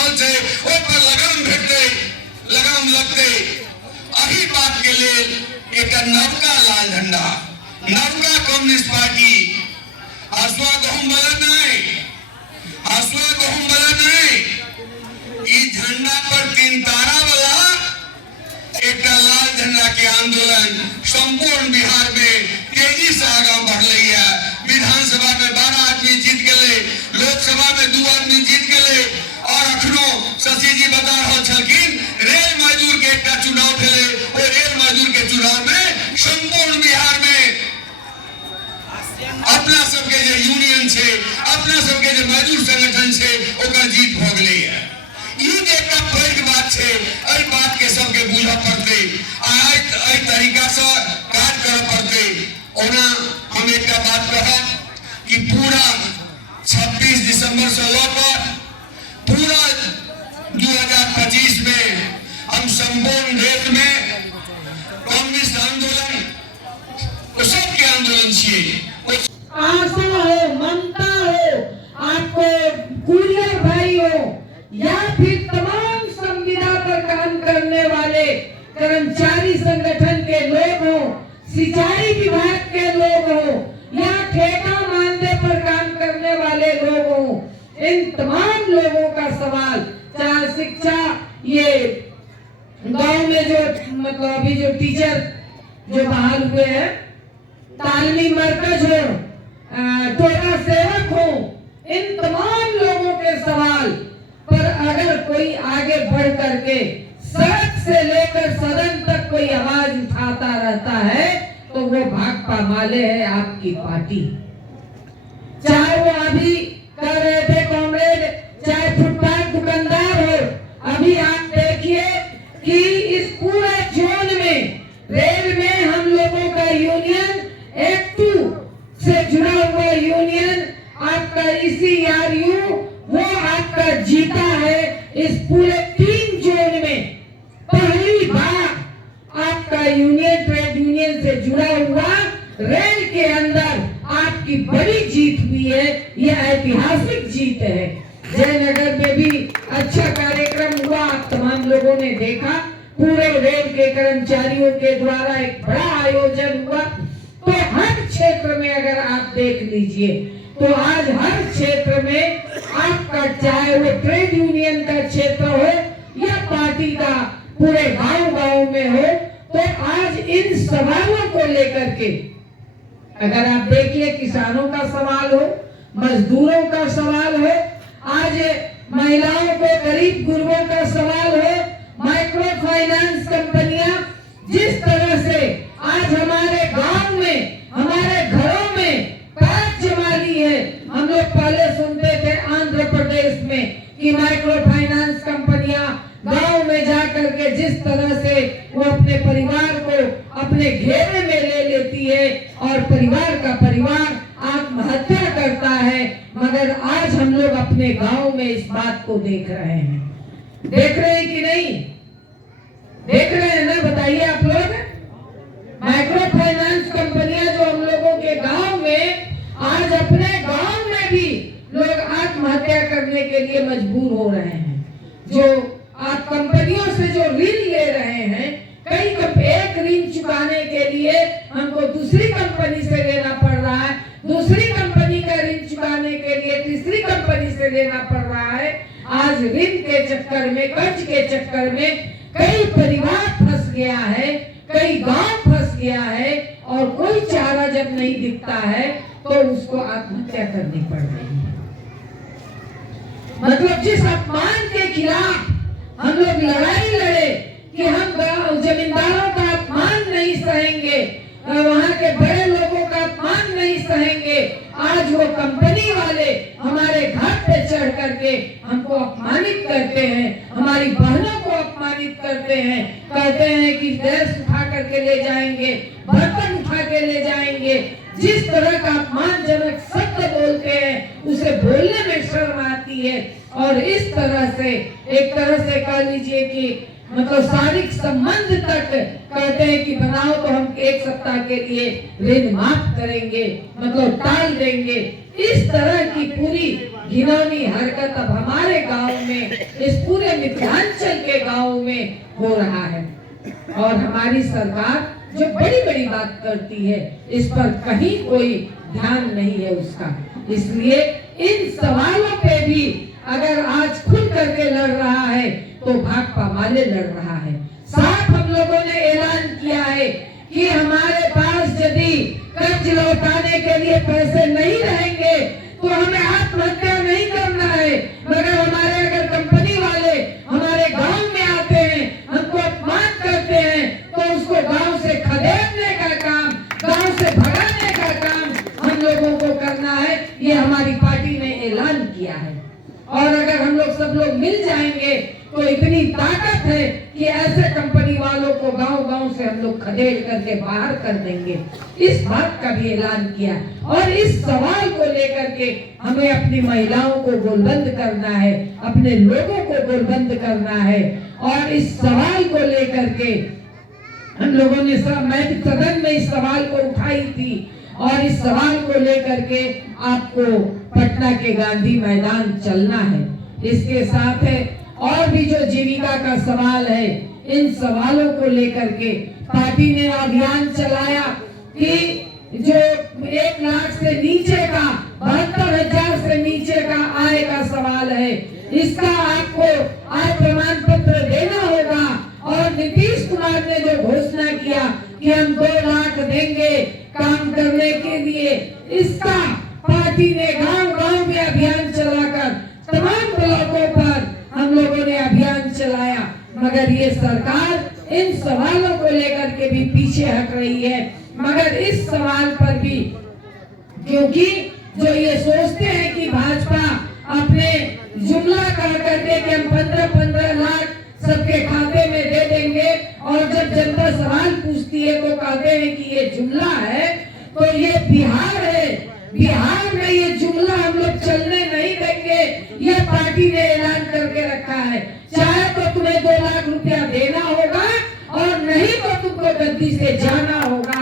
रहल छे ओइ पर लगाम भेटते, लगाम लगते। अही बात के लेल एकटा नवका लाल झंडा, नवका कम्युनिस्ट पार्टी हसुआ गहूम वाला नहीं, हसुआ गहूम वाला नहीं, ई झंडा पर 3 तारा वाला एकटा लाल झंडा के आंदोलन संपूर्ण बिहार में तेजी से आगे बढ़ रही है। विधानसभा में 12 आदमी जीत गए, लोकसभा में 2 आदमी जीत गए और अखनो शशि जी बता रहे छलखिन रेल मजदूर के एकटा चुनाव भेले, ओ रेल मजदूर के चुनाव में संपूर्ण बिहार में अपना सबके जे यूनियन छे, अपना सबके जे मजदूर संगठन छे ओकर जीत भ गेलै है। ई जे एकटा पैघ बात छे, एहि बात के सबके बुझ पड़ते, एहि तरीका से काज कर पड़ते। ओना हम एकटा बात कहब कि पूरा 26 दिसंबर से लेकर पूरा 2025 में हम संपूर्ण देश में कम्युनिस्ट आंदोलन सबके आंदोलन छे। आशा हो, ममता हो, आपको कुरियर भाई हो या फिर तमाम संविदा पर काम करने वाले कर्मचारी संगठन के लोग हो, सिंचाई विभाग के लोग हो या ठेका मानने पर काम करने वाले लोग हो, इन तमाम लोगों का सवाल, चाहे शिक्षा, ये गांव में जो मतलब अभी जो टीचर जो बहाल हुए हैं, तालीमी मरकज हो, टोला सेवक हो, इन तमाम लोगों के सवाल पर अगर कोई आगे बढ़ करके सड़क से लेकर सदन तक कोई आवाज उठाता रहता है तो वो भाकपा माले है आपकी पार्टी। चाहे वो अभी कर रहे थे कॉमरेड, चाहे फुटपाथ दुकानदार हो, अभी आप देखिए कि इस पूरे जोन में रेल में हम लोगों का यूनियन एक्ट 2 से जुड़ा हुआ यूनियन आपका ECRU वो आपका जीता है। इस पूरे 3 जोन में पहली बार आपका यूनियन ट्रेड यूनियन से जुड़ा हुआ रेल के अंदर आपकी बड़ी जीत हुई है, यह ऐतिहासिक जीत है। जयनगर में भी अच्छा कार्यक्रम हुआ, आप तमाम लोगों ने देखा, पूरे रेल के कर्मचारियों के द्वारा एक बड़ा आयोजन हुआ। तो हर क्षेत्र में अगर आप देख लीजिए तो आज हर क्षेत्र में आपका चाहे वो ट्रेड यूनियन का क्षेत्र हो या पार्टी का पूरे गांव-गांव में हो, तो आज इन सवालों को लेकर के अगर आप देखिए किसानों का सवाल हो, मजदूरों का सवाल हो, आज महिलाओं को गरीब गुरबों का सवाल हो, माइक्रो फाइनेंस कंपनियां जिस तरह से आज हमारे गांव में, हमारे घरों में पैर जमा ली है। हम लोग पहले सुनते थे आंध्र प्रदेश में कि माइक्रो फाइनेंस कंपनियां गांव में जाकर के जिस तरह से वो अपने परिवार को अपने घेरे में ले लेती है और परिवार का परिवार आत्महत्या करता है, मगर आज हम लोग अपने गांव में इस बात को देख रहे हैं। देख रहे हैं कि नहीं? देख रहे हैं ना? बताइए आप लोग। माइक्रो फाइनेंस कंपनियां जो हम लोगों के गांव में, आज अपने गांव में भी लोग आत्महत्या करने के लिए मजबूर हो रहे हैं। जो आप कंपनियों से जो ऋण ले रहे हैं, एक ऋण चुकाने के लिए हमको दूसरी कंपनी से लेना पड़ रहा है, दूसरी कंपनी का ऋण चुकाने के लिए तीसरी कंपनी से लेना पड़ रहा है। आज ऋण के चक्कर में, कर्ज के चक्कर में कई परिवार फंस गया है, कई गांव फंस गया है और कोई चारा जब नहीं दिखता है तो उसको आत्महत्या करनी पड़ रही है। मतलब जिस अपमान के खिलाफ हम लोग लड़ाई लड़े कि हम जमींदारों का अपमान नहीं सहेंगे, वहाँ के बड़े लोगों का अपमान नहीं सहेंगे, आज वो कंपनी वाले हमारे घर पे चढ़ करके हमको अपमानित करते हैं, हमारी बहनों को अपमानित करते हैं, कहते हैं कि गैस उठा करके ले जाएंगे, बर्तन उठा के ले जाएंगे। जिस तरह का अपमानजनक शब्द बोलते हैं उसे बोलने में शर्म आती है। और इस तरह से एक तरह से कह लीजिए कि मतलब शारीरिक संबंध तक कहते हैं कि बनाओ तो हम 1 सप्ताह के लिए ऋण माफ करेंगे, मतलब टाल देंगे। इस तरह की पूरी घिनौनी हरकत अब हमारे गांव में, इस पूरे मिथिलांचल के गांव में हो रहा है। और हमारी सरकार जो बड़ी बड़ी बात करती है, इस पर कहीं कोई ध्यान नहीं है उसका। इसलिए इन सवालों पे भी अगर आज खुल करके लड़ रहा है तो भाकपा माले लड़ रहा है। साफ हम लोगों ने ऐलान किया है कि हमारे पास यदि कर्ज लौटाने के लिए पैसे नहीं रहेंगे तो हमें आत्महत्या नहीं करना है, मगर हमारे अगर कंपनी वाले हमारे गांव में आते हैं, हमको अपमान करते हैं, तो उसको गांव से खदेड़ने का काम, गांव से भगाने का काम हम लोगों को करना है। ये हमारी पार्टी ने ऐलान किया है। और अगर हम लोग सब लोग मिल जाएंगे तो इतनी ताकत है कि ऐसे कंपनी वालों को गांव-गांव से हम लोग खदेड़ करके बाहर कर देंगे। इस बात का भी ऐलान किया। और इस सवाल को लेकर के हमें अपनी महिलाओं को गोलबंद करना है, अपने लोगों को गोलबंद करना है। और इस सवाल को लेकर के हम लोगों ने मैं सदन में इस सवाल को उठाई थी। और इस सवाल को लेकर के आपको पटना के गांधी मैदान चलना है। इसके साथ है और भी जो जीविका का सवाल है, इन सवालों को लेकर के पार्टी ने अभियान चलाया कि जो 1 लाख से नीचे का 72,000 से नीचे का आय का सवाल है, इसका आपको आय प्रमाण पत्र देना होगा। और नीतीश कुमार ने जो घोषणा किया कि हम 2 लाख देंगे काम करने के लिए, इसका पार्टी ने गांव-गांव में अभियान चलाकर तमाम ब्लॉकों पर हम लोगों ने अभियान चलाया। मगर ये सरकार इन सवालों को लेकर के भी पीछे हट रही है। मगर इस सवाल पर भी, क्योंकि जो ये सोचते हैं कि भाजपा अपने जुमला कह करके कि हम 15-15 लाख सबके खाते में दे देंगे, और जब जनता सवाल पूछती है तो कहते हैं कि ये जुमला है। तो ये बिहार है, बिहार में ये जुमला हम लोग चलने नहीं देंगे। ये पार्टी ने ऐलान करके रखा है, चाहे तो तुम्हें 2 लाख रुपया देना होगा और नहीं तो तुमको गद्दी से जाना होगा।